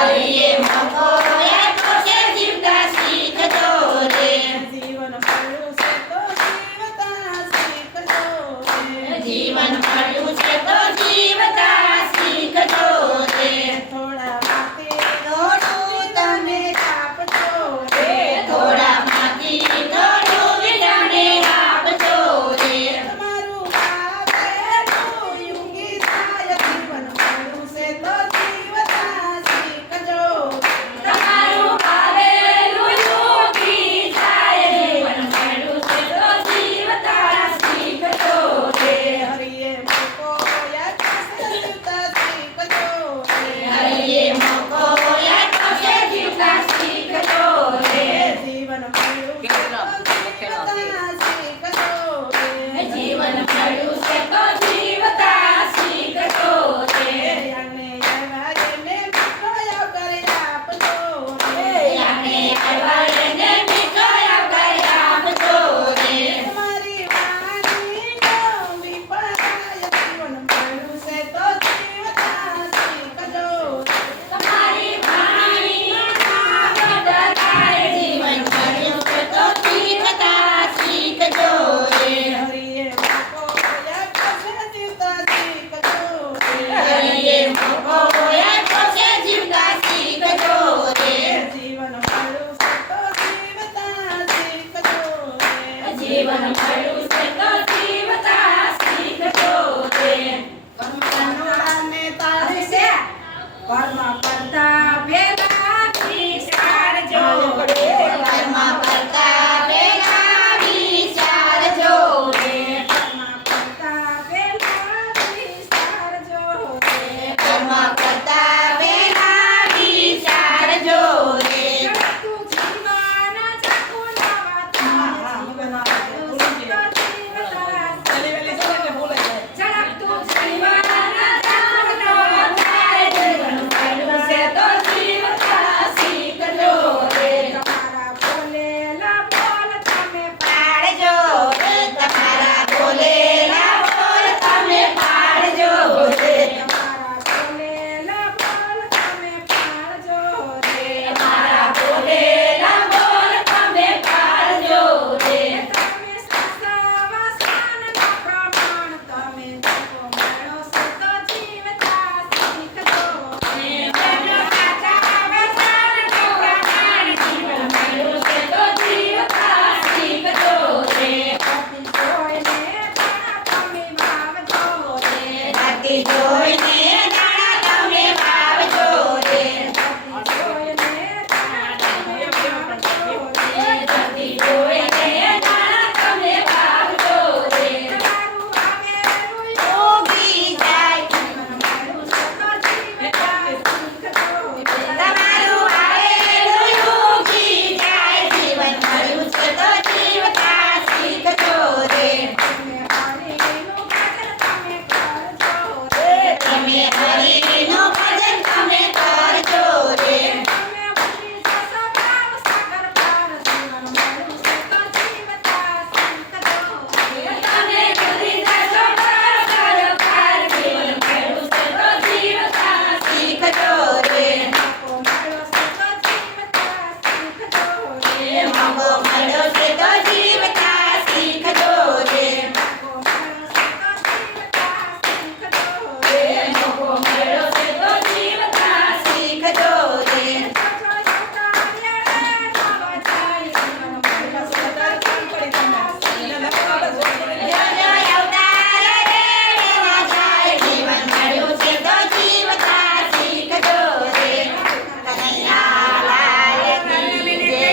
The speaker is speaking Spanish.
Hari. Hare Cuerno aparta bien. we Amen. Amen.